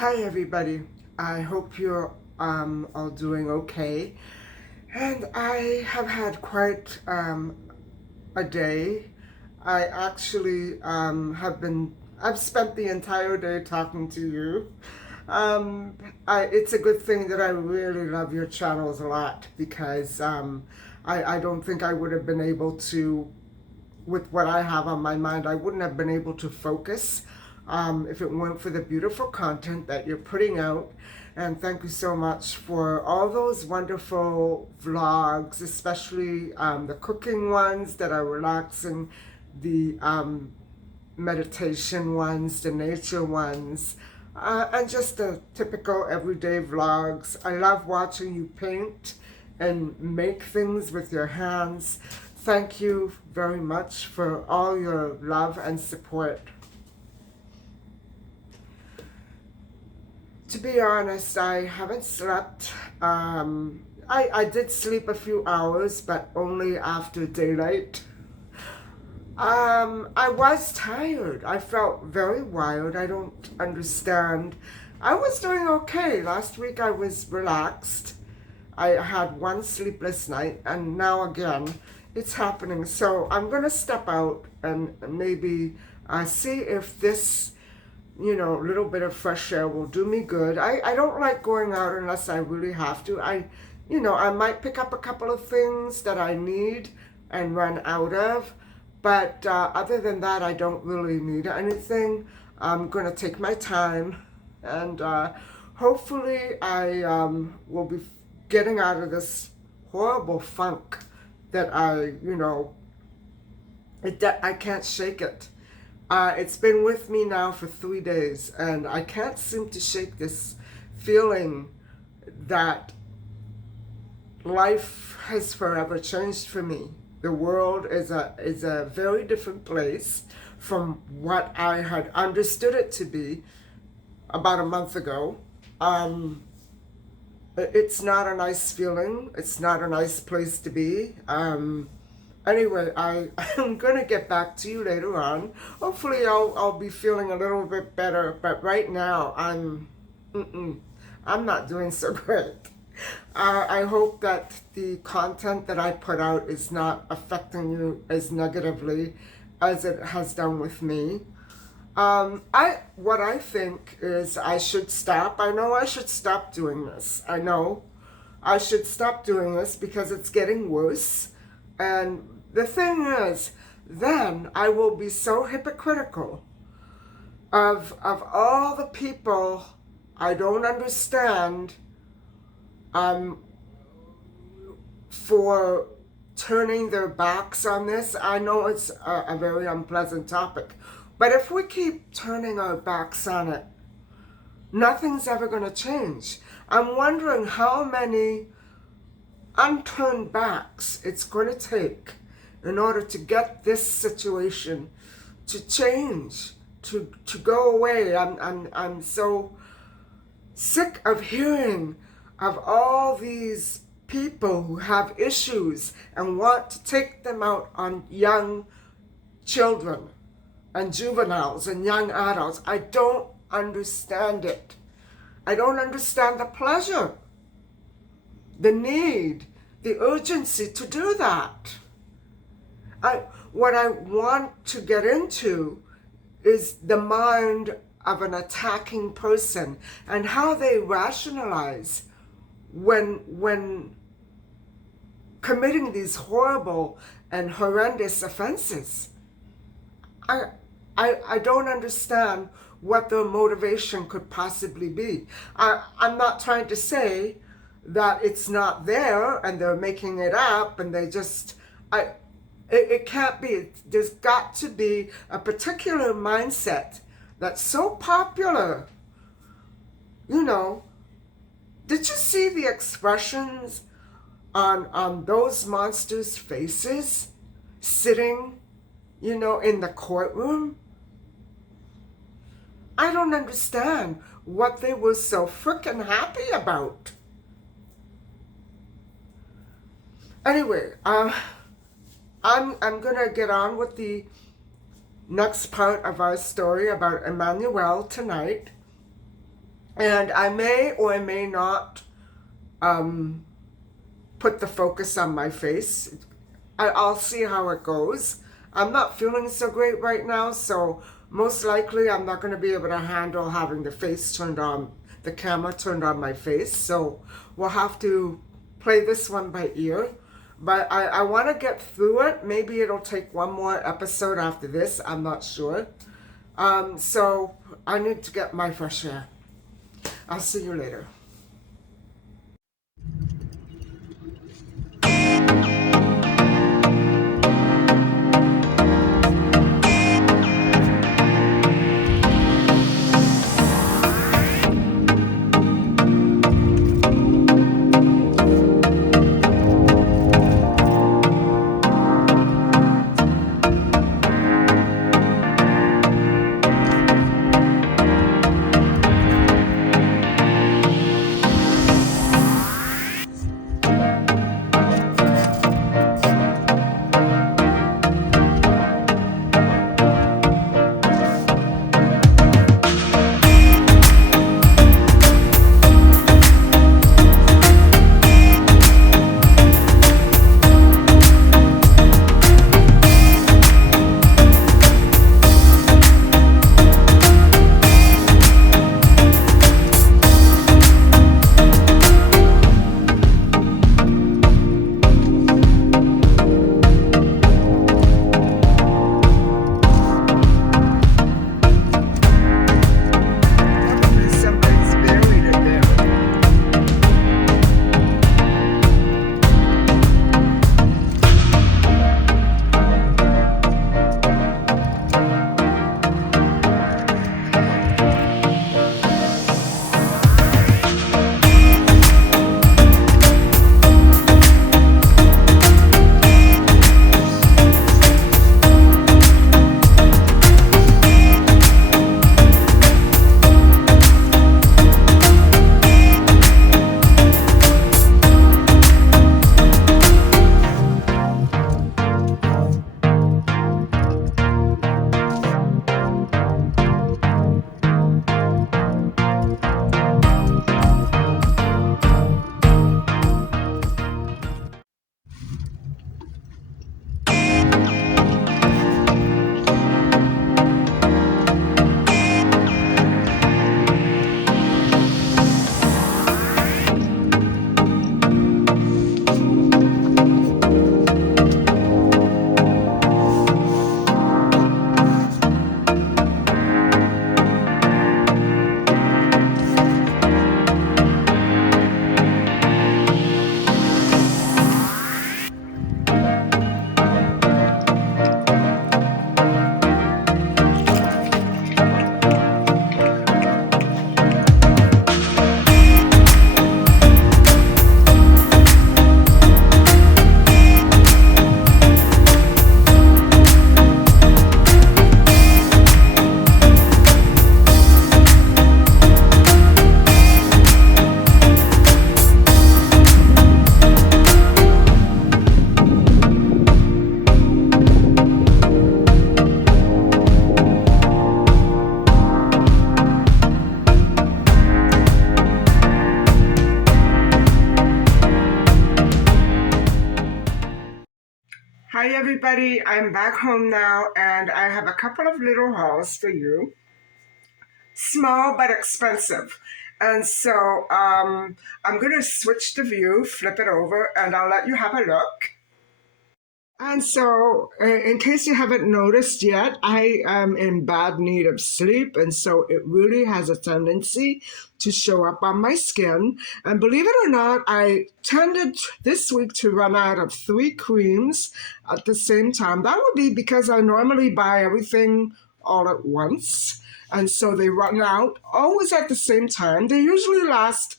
Hi everybody, I hope you're all doing okay. And I have had quite a day. I actually I've spent the entire day talking to you. Um, it's a good thing that I really love your channels a lot because I don't think I would have been able to, with what I have on my mind, I wouldn't have been able to focus if it weren't for the beautiful content that you're putting out. And thank you so much for all those wonderful vlogs, especially the cooking ones that are relaxing, the meditation ones, the nature ones, and just the typical everyday vlogs. I love watching you paint and make things with your hands. Thank you very much for all your love and support. To be honest, I haven't slept. I did sleep a few hours, but only after daylight. I was tired. I felt very wired. I don't understand. I was doing okay. Last week I was relaxed. I had one sleepless night, and now again it's happening. So I'm going to step out and maybe see if this, little bit of fresh air will do me good. I don't like going out unless I really have to. I might pick up a couple of things that I need and run out of. But other than that, I don't really need anything. I'm going to take my time, and hopefully I will be getting out of this horrible funk that I can't shake it. It's been with me now for 3 days, and I can't seem to shake this feeling that life has forever changed for me. The world is a very different place from what I had understood it to be about a month ago. It's not a nice feeling. It's not a nice place to be. Anyway, I'm gonna get back to you later on. Hopefully, I'll be feeling a little bit better. But right now, I'm not doing so great. I hope that the content that I put out is not affecting you as negatively as it has done with me. What I think is I should stop. I know I should stop doing this. I know I should stop doing this because it's getting worse. And the thing is, then I will be so hypocritical of all the people I don't understand for turning their backs on this. I know it's a very unpleasant topic, but if we keep turning our backs on it, nothing's ever going to change. I'm wondering how many unturned backs it's going to take in order to get this situation to change, to go away. I'm so sick of hearing of all these people who have issues and want to take them out on young children and juveniles and young adults. I don't understand it. I don't understand the pleasure, the need, the urgency to do that. What I want to get into is the mind of an attacking person and how they rationalize when committing these horrible and horrendous offenses. I don't understand what their motivation could possibly be. I'm not trying to say that it's not there and they're making it up and they just, it can't be. There's got to be a particular mindset that's so popular. Did you see the expressions on those monsters' faces sitting, in the courtroom? I don't understand what they were so frickin' happy about. Anyway, I'm gonna get on with the next part of our story about Emanuel tonight. And I may or may not um, put the focus on my face. I'll see how it goes. I'm not feeling so great right now, so most likely I'm not going to be able to handle having the face turned on, the camera turned on my face. So we'll have to play this one by ear. But I want to get through it. Maybe it'll take one more episode after this. I'm not sure. So I need to get my fresh air. I'll see you later. Somebody's buried in there. Hi, everybody. I'm back home now, and I have a couple of little hauls for you. Small but expensive. And so I'm going to switch the view, flip it over, and I'll let you have a look. And so, in case you haven't noticed yet, I am in bad need of sleep, and so it really has a tendency to show up on my skin. And believe it or not, I tended this week to run out of 3 creams at the same time. That would be because I normally buy everything all at once, and so they run out always at the same time. They usually last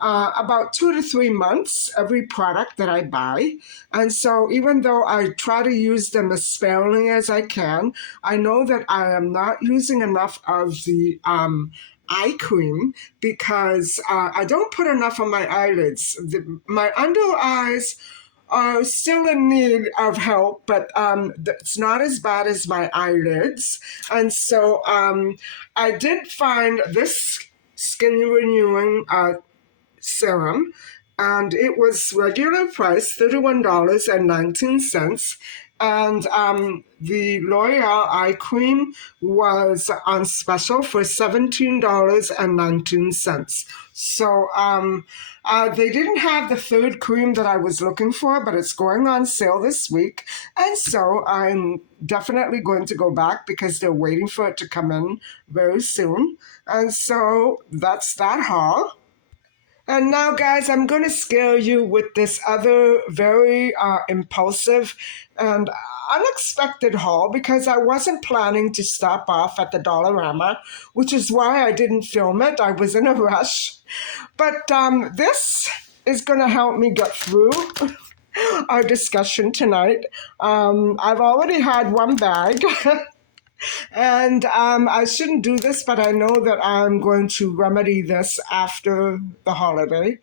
about 2 to 3 months, every product that I buy. And so, even though I try to use them as sparingly as I can, I know that I am not using enough of the eye cream because I don't put enough on my eyelids. My under eyes are still in need of help, but it's not as bad as my eyelids. And so I did find this skin renewing serum, and it was regular price $31.19. And the L'Oreal eye cream was on special for $17.19. So they didn't have the third cream that I was looking for, but it's going on sale this week. And so I'm definitely going to go back because they're waiting for it to come in very soon. And so that's that haul. And now, guys, I'm going to scare you with this other very impulsive and unexpected haul because I wasn't planning to stop off at the Dollarama, which is why I didn't film it. I was in a rush. But this is going to help me get through our discussion tonight. I've already had one bag. And I shouldn't do this, but I know that I'm going to remedy this after the holiday.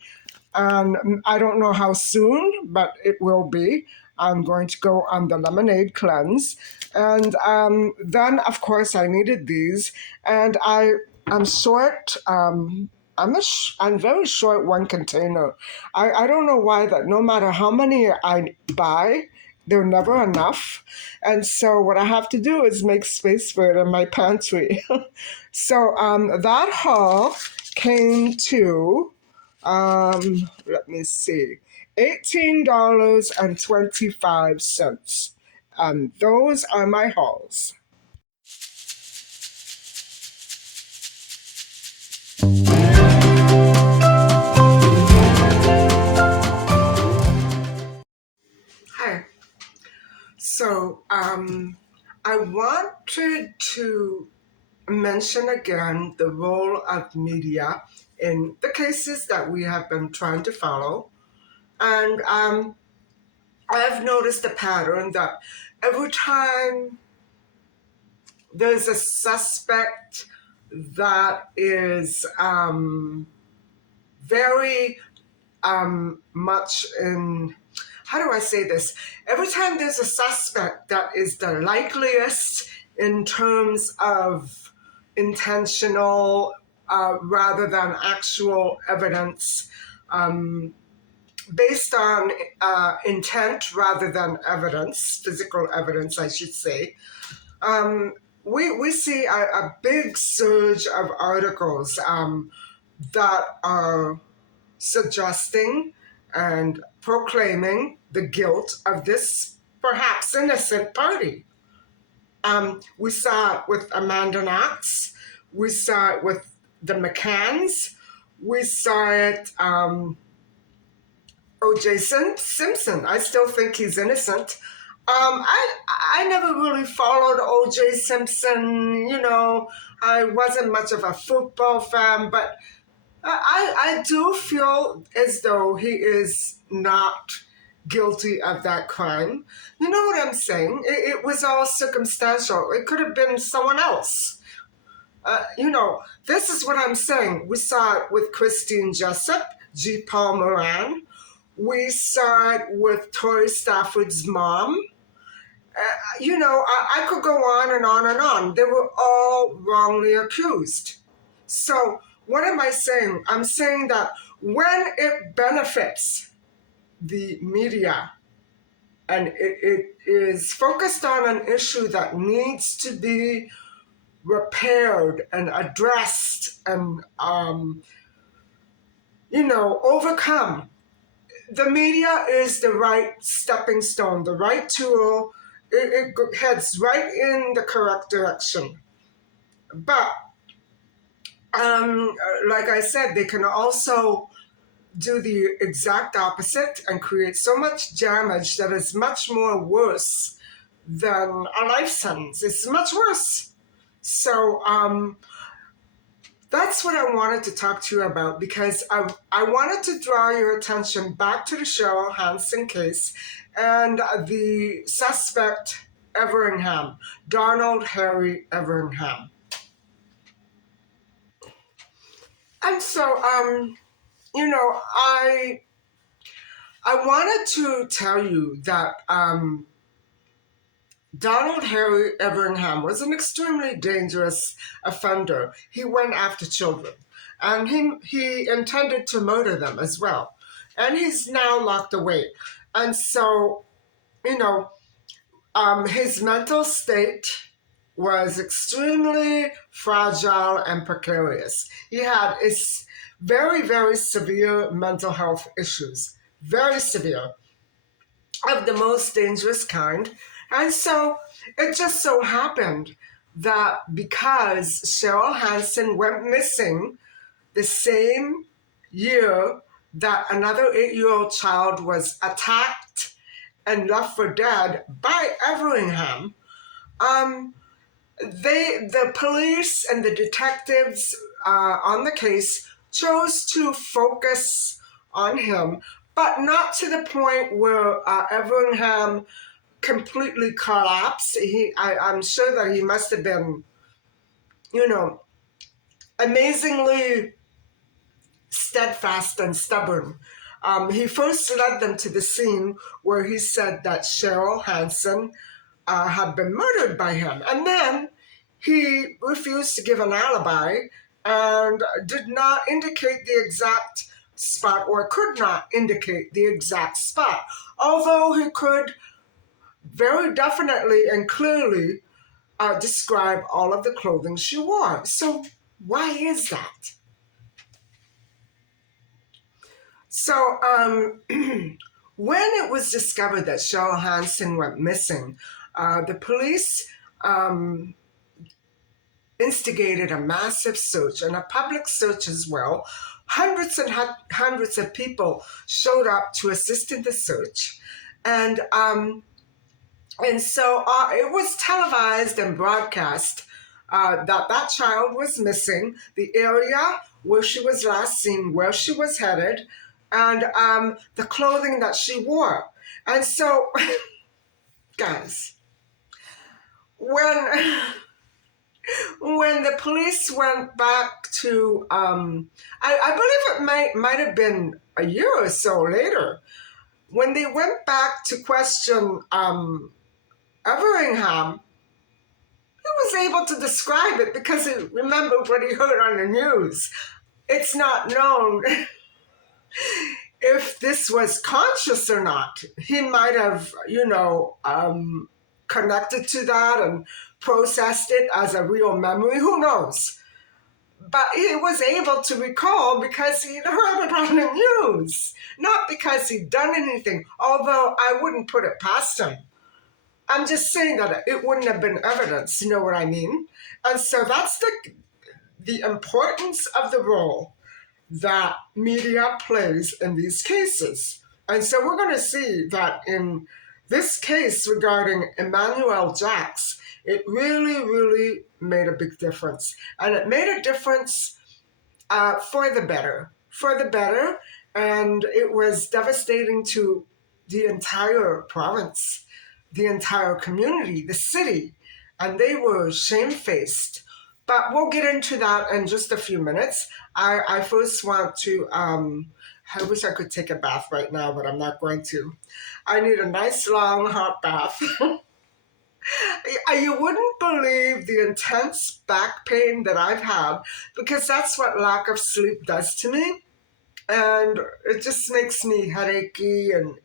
And I don't know how soon, but it will be. I'm going to go on the lemonade cleanse. And then, of course, I needed these. And I'm short. I'm very short one container. I don't know why that no matter how many I buy, they're never enough. And so what I have to do is make space for it in my pantry. So that haul came to, let me see, $18.25. And those are my hauls. Hi. So I wanted to mention again the role of media in the cases that we have been trying to follow. And I've noticed a pattern that every time there's a suspect that is very much in, how do I say this? Every time there's a suspect that is the likeliest in terms of intentional rather than actual evidence, based on intent rather than evidence, physical evidence, I should say, we see a big surge of articles that are suggesting and proclaiming the guilt of this perhaps innocent party. We saw it with Amanda Knox. We saw it with the McCanns. We saw it, O.J. Simpson. I still think he's innocent. I never really followed O.J. Simpson. You know, I wasn't much of a football fan, but I do feel as though he is not guilty of that crime. You know what I'm saying? It was all circumstantial. It could have been someone else. This is what I'm saying. We saw it with Christine Jessup, G. Paul Moran. We saw it with Tori Stafford's mom. I could go on and on and on. They were all wrongly accused. So, what am I saying? I'm saying that when it benefits the media and it is focused on an issue that needs to be repaired and addressed and, overcome, the media is the right stepping stone, the right tool. It heads right in the correct direction. But like I said, they can also do the exact opposite and create so much damage that is much more worse than a life sentence. It's much worse. So that's what I wanted to talk to you about because I wanted to draw your attention back to the Cheryl Hansen case and the suspect Everingham, Donald Harry Everingham. And so, I wanted to tell you that Donald Harry Everingham was an extremely dangerous offender. He went after children, and he intended to murder them as well. And he's now locked away. And so, you know, his mental state was extremely fragile and precarious. He had very, very severe mental health issues, very severe, of the most dangerous kind. And so it just so happened that because Cheryl Hansen went missing the same year that another 8-year-old child was attacked and left for dead by Everingham, the police and the detectives on the case chose to focus on him, but not to the point where Everingham completely collapsed. I'm sure that he must have been, amazingly steadfast and stubborn. He first led them to the scene where he said that Cheryl Hansen had been murdered by him. And then he refused to give an alibi and did not indicate the exact spot, or could not indicate the exact spot, although he could very definitely and clearly describe all of the clothing she wore. So why is that? So when it was discovered that Cheryl Hansen went missing, the police instigated a massive search and a public search as well. Hundreds and hundreds of people showed up to assist in the search. And so it was televised and broadcast that child was missing, the area where she was last seen, where she was headed, and the clothing that she wore. And so, guys, when the police went back to, I believe it might have been a year or so later, when they went back to question Everingham, he was able to describe it because he remembered what he heard on the news. It's not known if this was conscious or not. He might have, connected to that and processed it as a real memory. Who knows? But he was able to recall because he'd heard it on the news, not because he'd done anything, although I wouldn't put it past him. I'm just saying that it wouldn't have been evidence, you know what I mean? And so that's the importance of the role that media plays in these cases. And so we're going to see that in this case regarding Emanuel Jax, it really, really made a big difference. And it made a difference for the better. And it was devastating to the entire province, the entire community, the city, and they were shamefaced. But we'll get into that in just a few minutes. I first want to, I wish I could take a bath right now, but I'm not going to. I need a nice, long, hot bath. You wouldn't believe the intense back pain that I've had, because that's what lack of sleep does to me. And it just makes me headachy, and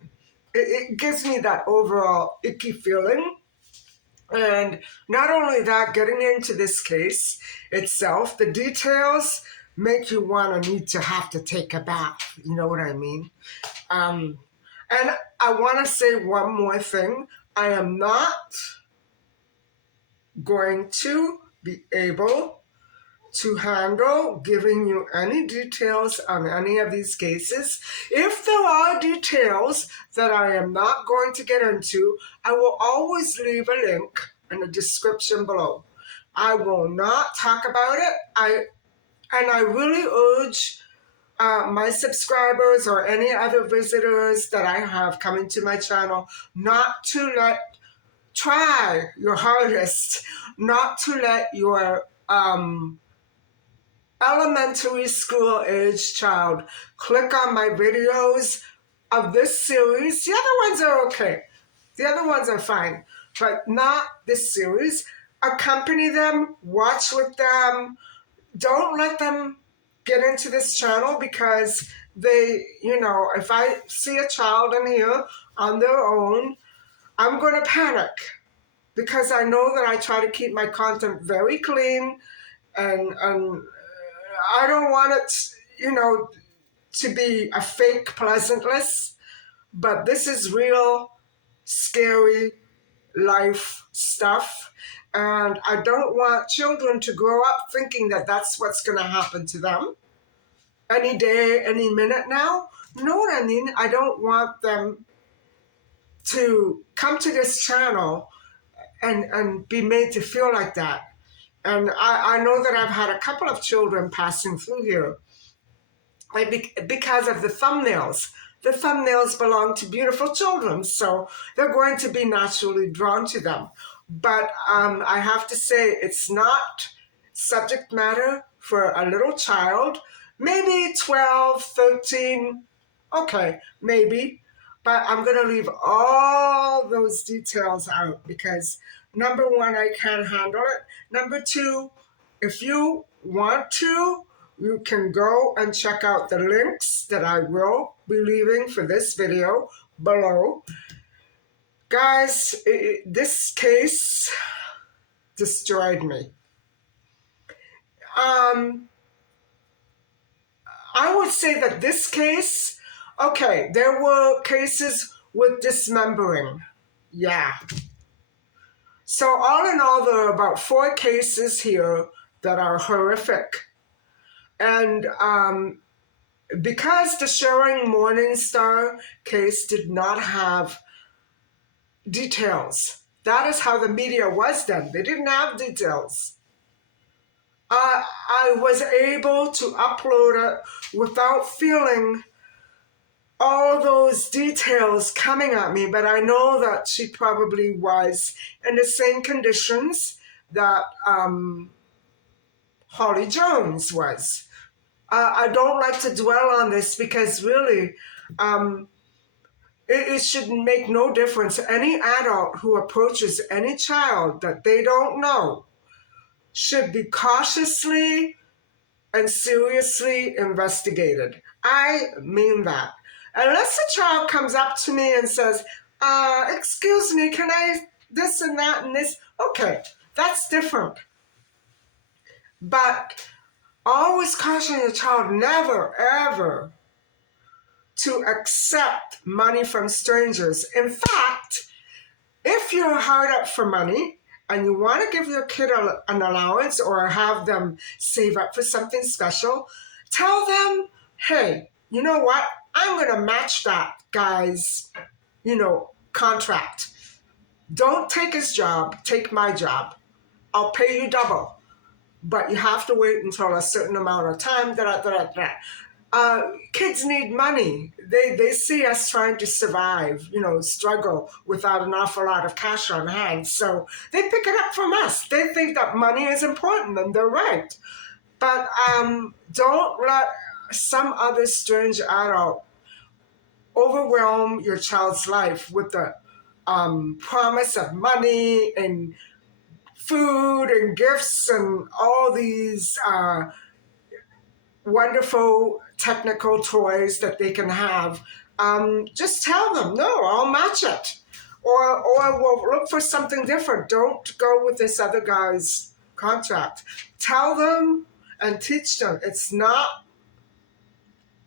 it gives me that overall icky feeling. And not only that, getting into this case itself, the details make you need to have to take a bath. You know what I mean? And I want to say one more thing. I am not going to be able to handle giving you any details on any of these cases. If there are details that I am not going to get into, I will always leave a link in the description below. I will not talk about it. I really urge my subscribers or any other visitors that I have coming to my channel not to try your hardest not to let your elementary school age child click on my videos of this series. The other ones are okay. The other ones are fine. but not this series. Accompany them, watch with them. Don't let them get into this channel because they, if I see a child in here on their own, I'm going to panic because I know that I try to keep my content very clean and I don't want it, to be a fake pleasantness, but this is real scary life stuff. And I don't want children to grow up thinking that that's what's going to happen to them any day, any minute now. Know what I mean? I don't want them to come to this channel and be made to feel like that. And I know that I've had a couple of children passing through here because of the thumbnails. The thumbnails belong to beautiful children, so they're going to be naturally drawn to them. But I have to say, it's not subject matter for a little child, maybe 12, 13, okay, maybe. But I'm going to leave all those details out because, number one, I can't handle it. Number two, if you want to, you can go and check out the links that I will be leaving for this video below. Guys, this case destroyed me. I would say that this case, okay, there were cases with dismembering. Yeah. So all in all, there are about 4 cases here that are horrific. And because the Sharing Morningstar case did not have details, that is how the media was done. They didn't have details. I was able to upload it without feeling all those details coming at me, but I know that she probably was in the same conditions that Holly Jones was. I don't like to dwell on this because really, it should make no difference. Any adult who approaches any child that they don't know should be cautiously and seriously investigated. I mean that. Unless a child comes up to me and says, excuse me, can I this and that and this? Okay, that's different. But always caution your child never, ever to accept money from strangers. In fact, if you're hard up for money and you want to give your kid an allowance or have them save up for something special, tell them, hey, you know what? I'm going to match that guy's, contract. Don't take his job, take my job. I'll pay you double. But you have to wait until a certain amount of time. Kids need money. They see us trying to survive, struggle without an awful lot of cash on hand. So they pick it up from us. They think that money is important, and they're right. But don't let some other strange adult overwhelm your child's life with the promise of money and food and gifts and all these wonderful technical toys that they can have. Just tell them, no, I'll match it. Or we'll look for something different. Don't go with this other guy's contract. Tell them and teach them it's not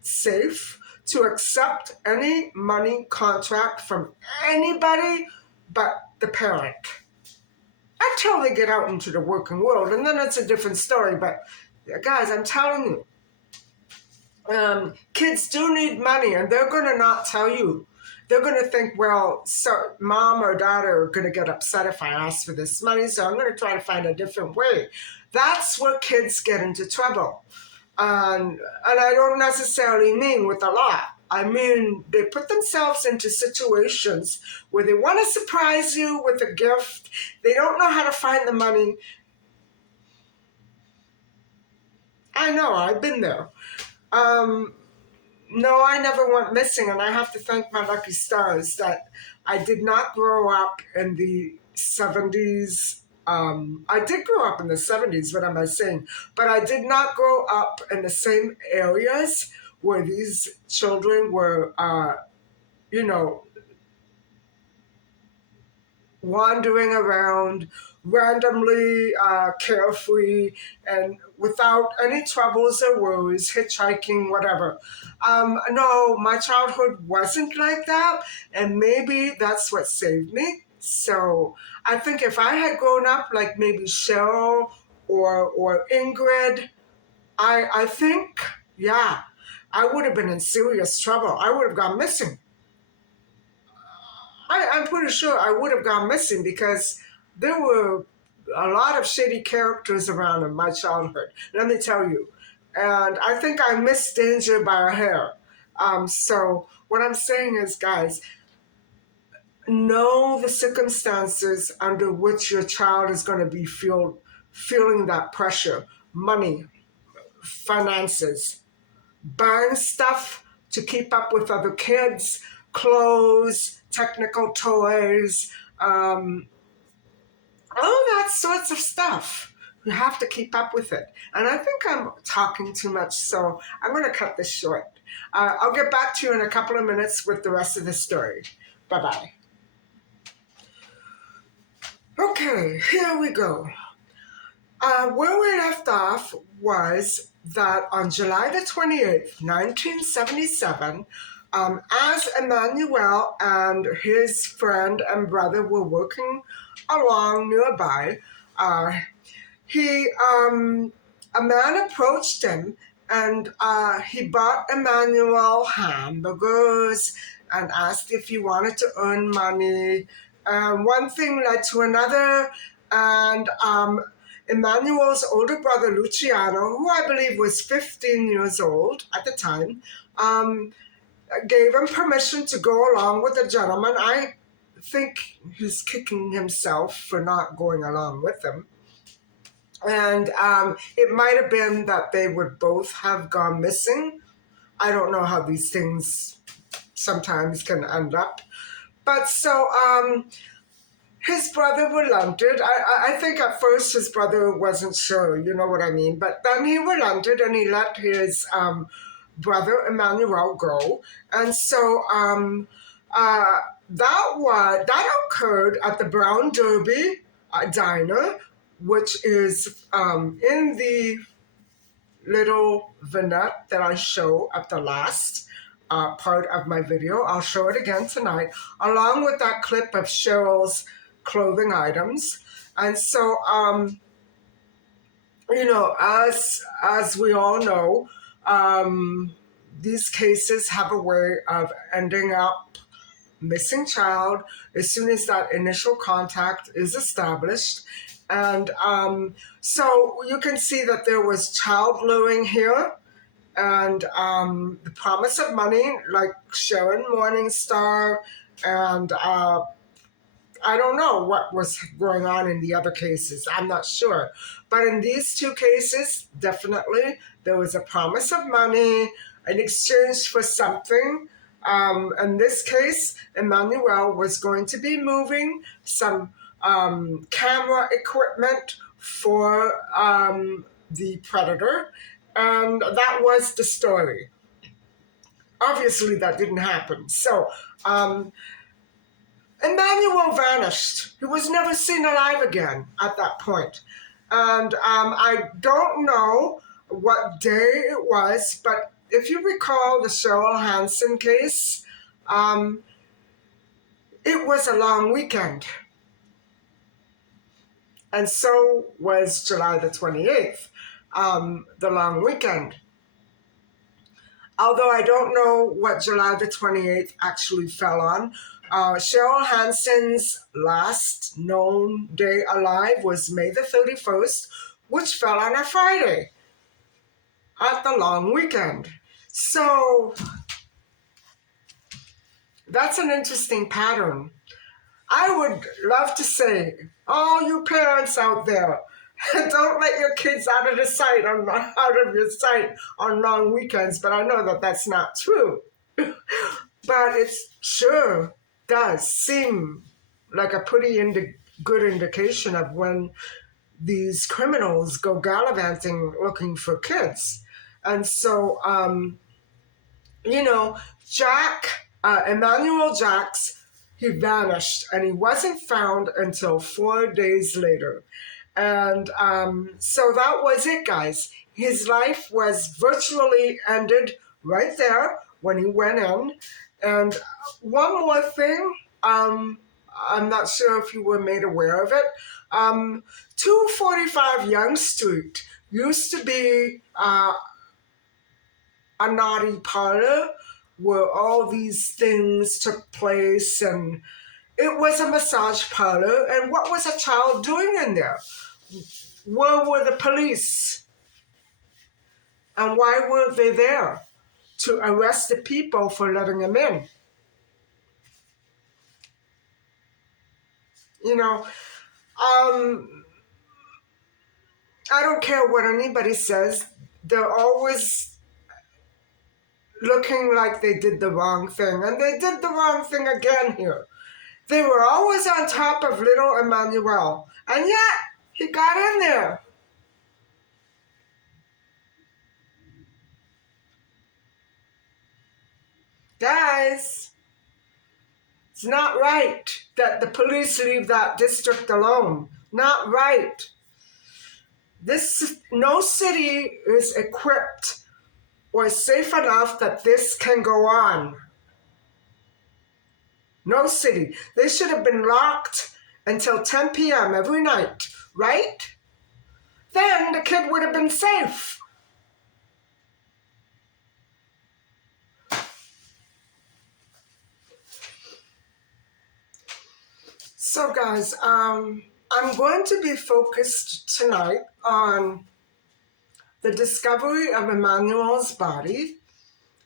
safe to accept any money contract from anybody but the parent until they get out into the working world, and then it's a different story. But guys, I'm telling you, kids do need money, and they're going to not tell you. They're going to think, well, so mom or dad are going to get upset if I ask for this money, so I'm going to try to find a different way. That's where kids get into trouble. And I don't necessarily mean with a lot. I mean, they put themselves into situations where they want to surprise you with a gift. They don't know how to find the money. I know, I've been there. No, I never went missing, and I have to thank my lucky stars that I did not grow up in the 70s. I did grow up in the 70s, what am I saying? But I did not grow up in the same areas where these children were, you know, wandering around randomly, carefree, and without any troubles or worries, hitchhiking, whatever. No, my childhood wasn't like that, and maybe that's what saved me. So I think if I had grown up like maybe Cheryl or Ingrid, I think, yeah, I would have been in serious trouble. I would have gone missing. I'm pretty sure I would have gone missing because there were a lot of shady characters around in my childhood. Let me tell you. And I think I missed danger by a hair. So what I'm saying is, guys, know the circumstances under which your child is going to be feeling that pressure, money, finances, buying stuff to keep up with other kids, clothes, technical toys, all that sorts of stuff. You have to keep up with it. And I think I'm talking too much, so I'm going to cut this short. I'll get back to you in a couple of minutes with the rest of the story. Bye bye. Okay, here we go. Where we left off was that on July the 28th, 1977, as Emanuel and his friend and brother were working along nearby, he a man approached him and he bought Emanuel hamburgers and asked if he wanted to earn money. One thing led to another, and Emmanuel's older brother Luciano, who I believe was 15 years old at the time, gave him permission to go along with the gentleman. I think he's kicking himself for not going along with him. And it might have been that they would both have gone missing. I don't know how these things sometimes can end up. But so his brother relented. I think at first his brother wasn't sure, you know what I mean? But then he relented and he let his brother Emmanuel go. And so that occurred at the Brown Derby diner, which is in the little vignette that I show at the last part of my video. I'll show it again tonight, along with that clip of Cheryl's clothing items. And so, you know, as we all know, these cases have a way of ending up missing child as soon as that initial contact is established. And so you can see that there was child luring here, and the promise of money, like Sharon Morningstar, and I don't know what was going on in the other cases. I'm not sure. But in these two cases, definitely, there was a promise of money in exchange for something. In this case, Emmanuel was going to be moving some camera equipment for the predator, and that was the story. Obviously, that didn't happen. So, Emmanuel vanished. He was never seen alive again at that point. And I don't know what day it was, but if you recall the Cheryl Hansen case, it was a long weekend. And so was July the 28th, the long weekend. Although I don't know what July the 28th actually fell on. Cheryl Hansen's last known day alive was May the 31st, which fell on a Friday at the long weekend. So that's an interesting pattern. I would love to say, all you parents out there, don't let your kids out of your sight on long weekends, but I know that that's not true. But it sure does seem like a pretty good indication of when these criminals go gallivanting looking for kids. And so, you know, Emmanuel Jacks, he vanished and he wasn't found until 4 days later. And so that was it, guys. His life was virtually ended right there when he went in. And one more thing, I'm not sure if you were made aware of it. 245 Young Street used to be a naughty parlor where all these things took place, and it was a massage parlor. And what was a child doing in there? Where were the police? And why weren't they there to arrest the people for letting them in? You know, I don't care what anybody says, they're always looking like they did the wrong thing. And they did the wrong thing again here. They were always on top of little Emanuel. And yet, he got in there. Guys, it's not right that the police leave that district alone. Not right. No city is equipped or safe enough that this can go on. No city. They should have been locked until 10 p.m. every night, right? Then the kid would have been safe. So guys, I'm going to be focused tonight on the discovery of Emmanuel's body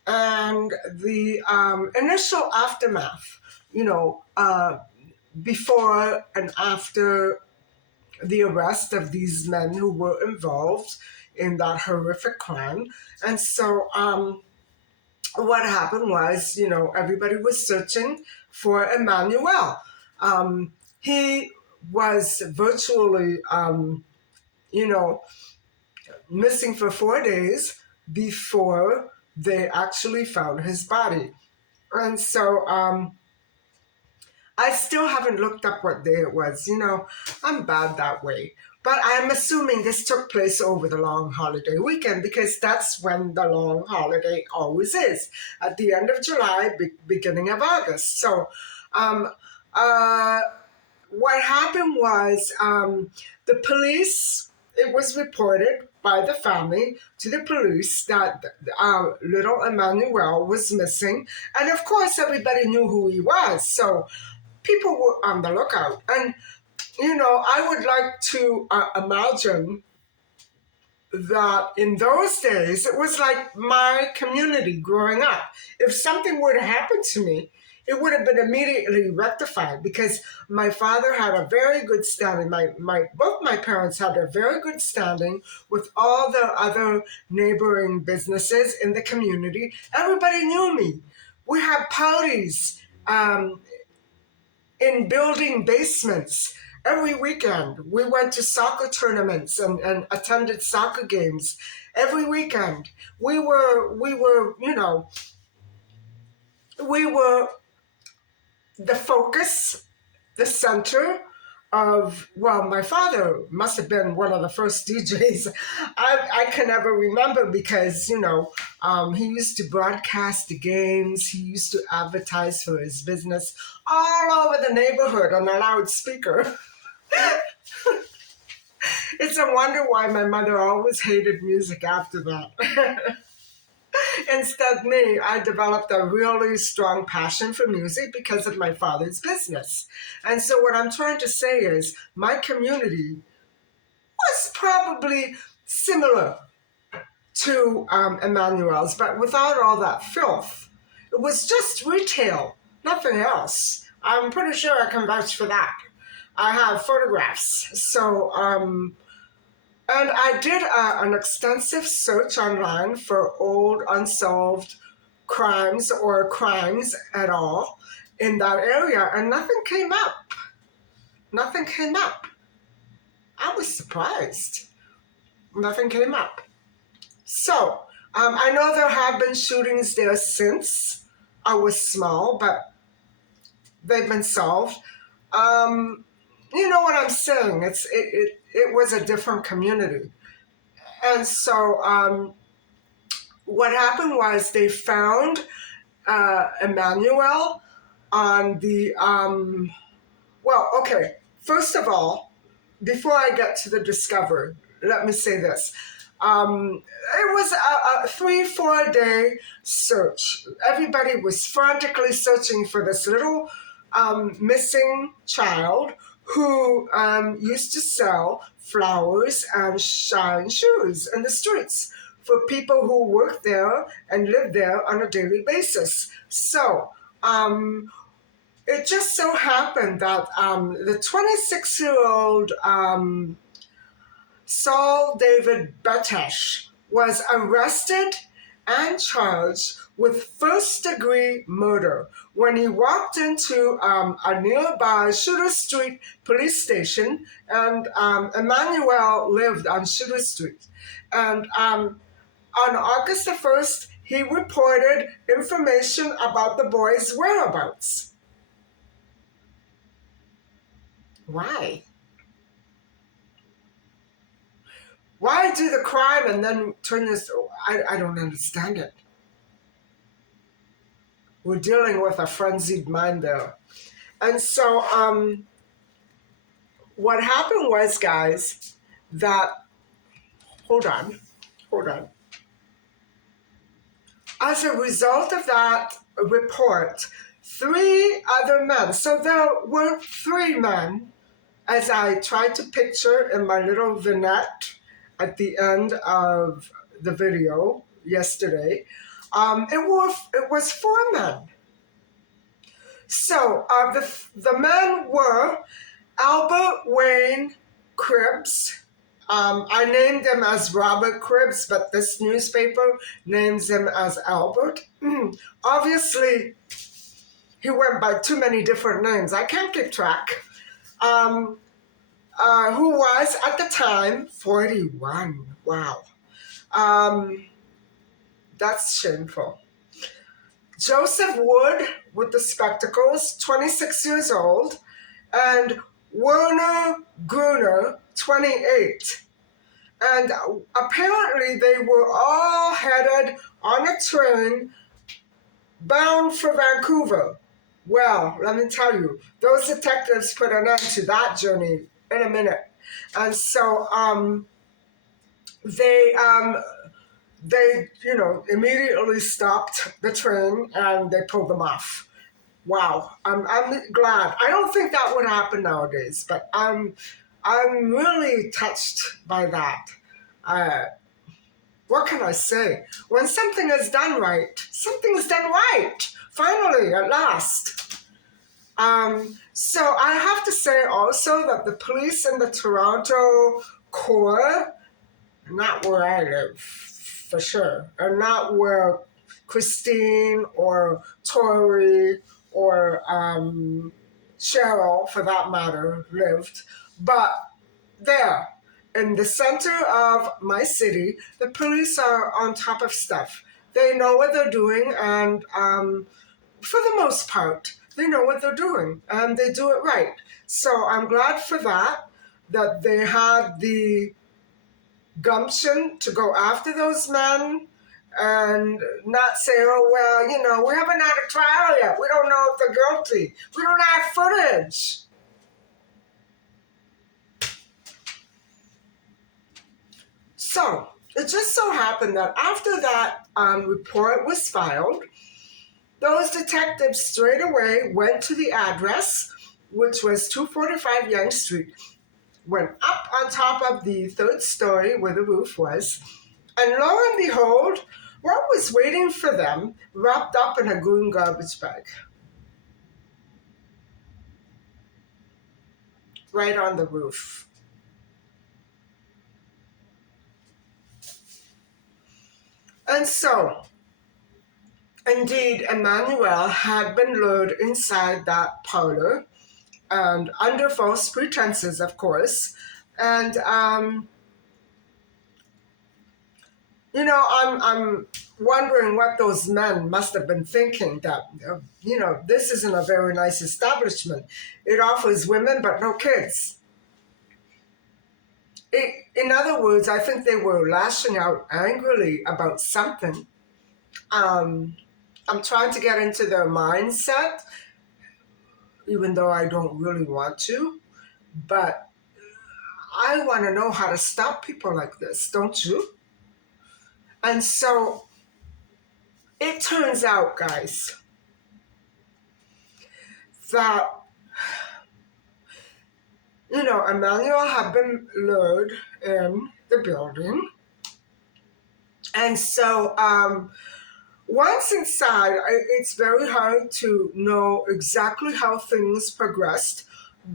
and the initial aftermath, before and after the arrest of these men who were involved in that horrific crime. And so what happened was, everybody was searching for Emanuel. He was virtually, missing for 4 days before they actually found his body. And so I still haven't looked up what day it was. I'm bad that way. But I'm assuming this took place over the long holiday weekend, because that's when the long holiday always is, at the end of July, beginning of August. So what happened was the police, it was reported by the family to the police that little Emanuel was missing. And of course, everybody knew who he was. So people were on the lookout. And, I would like to imagine that in those days, it was like my community growing up. If something were to happen to me, it would have been immediately rectified, because my father had a very good standing. Both my parents had a very good standing with all the other neighboring businesses in the community. Everybody knew me. We had parties in building basements every weekend. We went to soccer tournaments and attended soccer games every weekend. We were the focus, the center of, my father must have been one of the first DJs I can ever remember, because, he used to broadcast the games. He used to advertise for his business all over the neighborhood on a loudspeaker. It's a wonder why my mother always hated music after that. Instead, me, I developed a really strong passion for music because of my father's business. And so what I'm trying to say is my community was probably similar to Emmanuel's, but without all that filth. It was just retail, nothing else. I'm pretty sure I can vouch for that. I have photographs. So, and I did an extensive search online for old unsolved crimes or crimes at all in that area, and nothing came up. Nothing came up. I was surprised. Nothing came up. So, I know there have been shootings there since. I was small, but they've been solved. Um, you know what I'm saying? It was a different community, and so what happened was they found Emanuel on the well, okay. First of all, before I get to the discovery, let me say this. It was a 3-4 day search. Everybody was frantically searching for this little missing child who used to sell flowers and shine shoes in the streets for people who worked there and lived there on a daily basis. So, it just so happened that the 26-year-old Saul David Betesh was arrested and charged with first-degree murder when he walked into a nearby Sugar Street police station, and Emanuel lived on Sugar Street. And on August the 1st, he reported information about the boy's whereabouts. Why? Why do the crime and then turn this? I don't understand it. We're dealing with a frenzied mind there. And so what happened was, guys, that, hold on. As a result of that report, 3 other men, so there were 3 men, as I tried to picture in my little vignette at the end of the video yesterday, it was 4 men. So the men were Albert Wayne Cribbs. I named him as Robert Cribbs, but this newspaper names him as Albert. Obviously, he went by too many different names. I can't keep track. Who was at the time 41. Wow. That's shameful. Joseph Wood with the spectacles, 26 years old, and Werner Greuner, 28. And apparently they were all headed on a train bound for Vancouver. Well, let me tell you, those detectives put an end to that journey in a minute. And so they immediately stopped the train and they pulled them off. Wow, I'm glad. I don't think that would happen nowadays, but I'm really touched by that. What can I say? When something is done right, something is done right. Finally, at last. So I have to say also that the police in the Toronto core, not where I live, for sure, and not where Christine or Tori or Cheryl, for that matter, lived, but there, in the center of my city, the police are on top of stuff. They know what they're doing, and for the most part, they know what they're doing, and they do it right. So I'm glad for that they had the gumption to go after those men and not say, oh, well, we haven't had a trial yet. We don't know if they're guilty. We don't have footage. So it just so happened that after that report was filed, those detectives straight away went to the address, which was 245 Yonge Street, went up on top of the 3rd story where the roof was, and lo and behold, what was waiting for them wrapped up in a green garbage bag? Right on the roof. And so, indeed, Emanuel had been lured inside that parlor and under false pretenses, of course. And I'm wondering what those men must have been thinking. That this isn't a very nice establishment. It offers women but no kids. In other words, I think they were lashing out angrily about something. I'm trying to get into their mindset, even though I don't really want to. But I want to know how to stop people like this, don't you? And so it turns out, guys, that Emanuel had been lured in the building. And so once inside, it's very hard to know exactly how things progressed.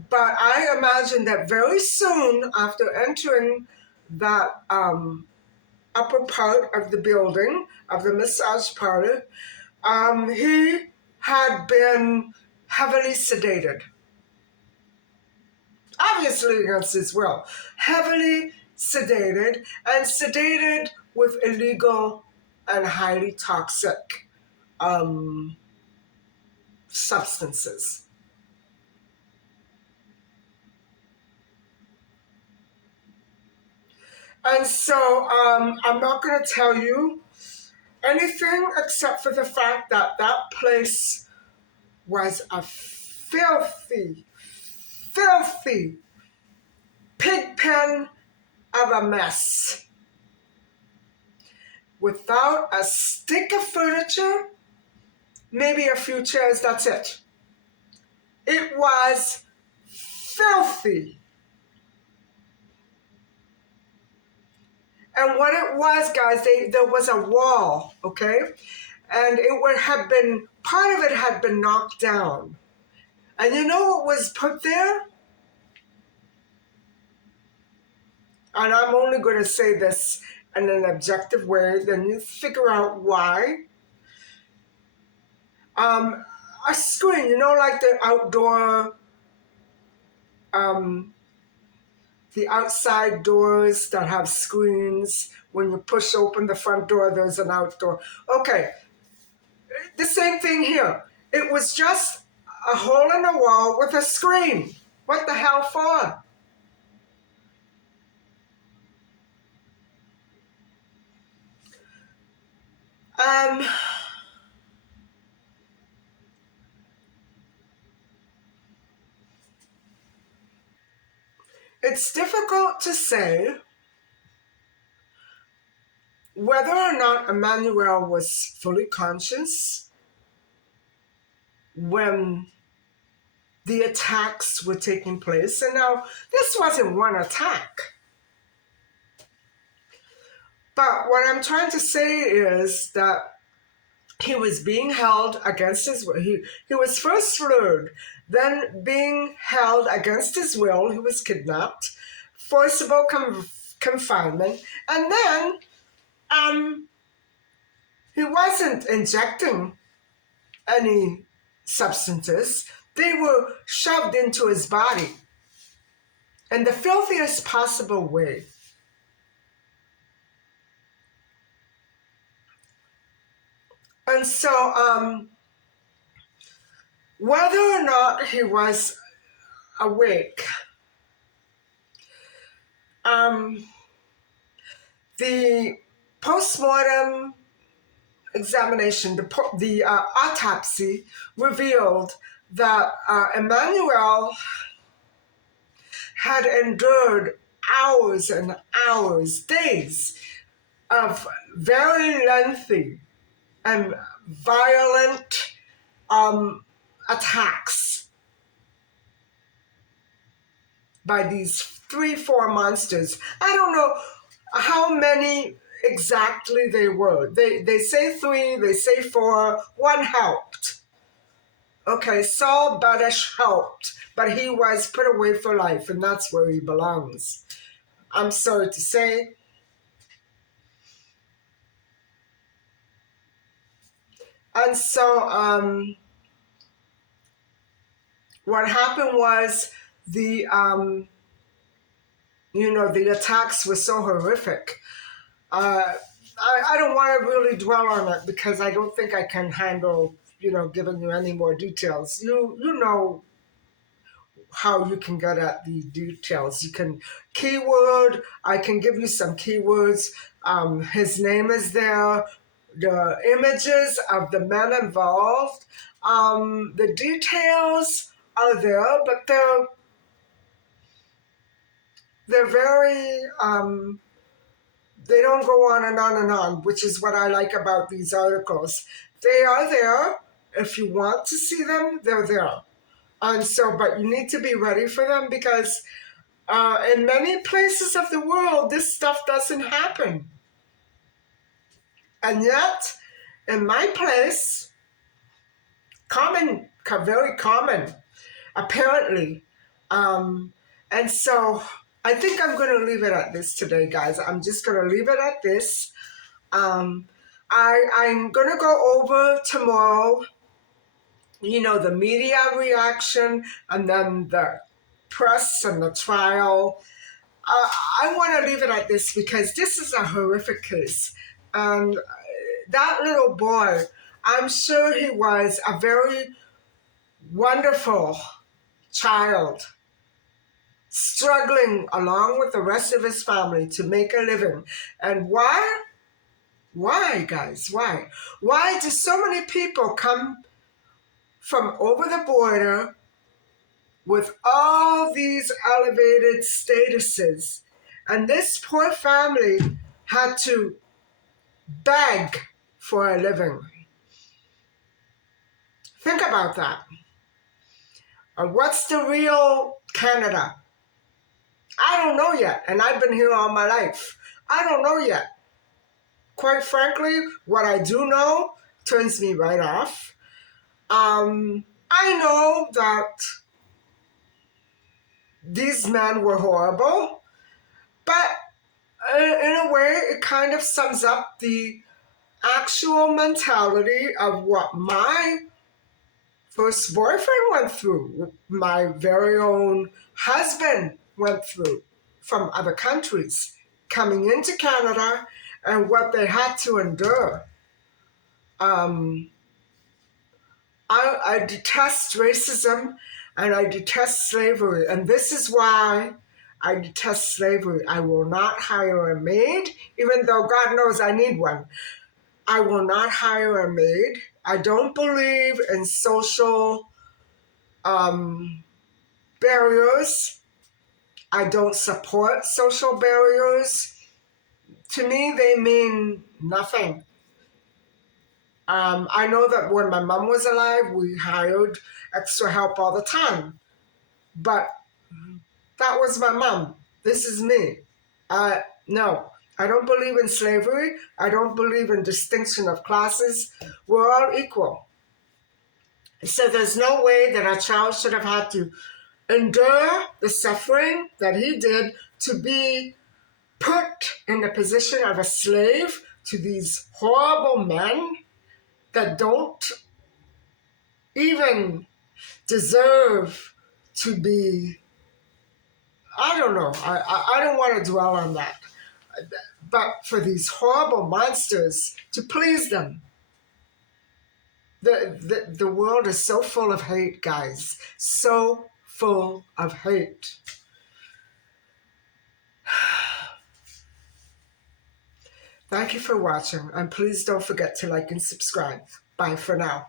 But I imagine that very soon after entering that upper part of the building, of the massage parlor, he had been heavily sedated. Obviously against his will. Heavily sedated, and sedated with illegal and highly toxic substances. And so I'm not going to tell you anything except for the fact that that place was a filthy, filthy pig pen of a mess. Without a stick of furniture, maybe a few chairs, that's it. It was filthy. And what it was, guys, there was a wall, okay? And it would have been, part of it had been knocked down. And you know what was put there? And I'm only going to say this in an objective way, then you figure out why. A screen, like um, the outside doors that have screens. When you push open the front door, there's an outdoor. Okay, the same thing here. It was just a hole in the wall with a screen. What the hell for? Um, it's difficult to say whether or not Emanuel was fully conscious when the attacks were taking place. And now, this wasn't one attack. But what I'm trying to say is that he was being held against his will. He was first lured, then being held against his will. He was kidnapped, forcible confinement, and then he wasn't injecting any substances. They were shoved into his body in the filthiest possible way. And so, whether or not he was awake, the post-mortem examination, the autopsy revealed that Emanuel had endured hours and hours, days of very lengthy and violent attacks by these 3-4 monsters. I don't know how many exactly they were. They say 3, they say 4, one helped. Okay, Saul Badash helped, but he was put away for life, and that's where he belongs. I'm sorry to say. And so, What happened was the the attacks were so horrific. Uh, I don't want to really dwell on it because I don't think I can handle giving you any more details. You know how you can get at the details. You can keyword. I can give you some keywords. His name is there. The images of the men involved. The details are there, but they're very they don't go on and on and on, which is what I like about these articles. They are there. If you want to see them, they're there. And so, but you need to be ready for them because in many places of the world, this stuff doesn't happen. And yet, in my place, very common, apparently. And so I think I'm going to leave it at this today, guys. I'm just going to leave it at this. I'm going to go over tomorrow, the media reaction and then the press and the trial. I want to leave it at this because this is a horrific case. And that little boy, I'm sure he was a very wonderful child, struggling along with the rest of his family to make a living. And why? Why, guys? Why? Why do so many people come from over the border with all these elevated statuses? And this poor family had to beg for a living. Think about that. What's the real Canada? I don't know yet, and I've been here all my life. I don't know yet. Quite frankly, what I do know turns me right off. I know that these men were horrible, but in a way, it kind of sums up the actual mentality of what my first boyfriend went through, my very own husband went through from other countries, coming into Canada and what they had to endure. I detest racism and I detest slavery. And this is why I detest slavery. I will not hire a maid, even though God knows I need one. I will not hire a maid. I don't believe in social barriers. I don't support social barriers. To me, they mean nothing. I know that when my mom was alive, we hired extra help all the time. But that was my mom. This is me. No, I don't believe in slavery. I don't believe in distinction of classes. We're all equal. So there's no way that a child should have had to endure the suffering that he did to be put in the position of a slave to these horrible men that don't even deserve to be, I don't know, I don't want to dwell on that. But for these horrible monsters to please them. The world is so full of hate, guys. So full of hate. Thank you for watching, and please don't forget to like and subscribe. Bye for now.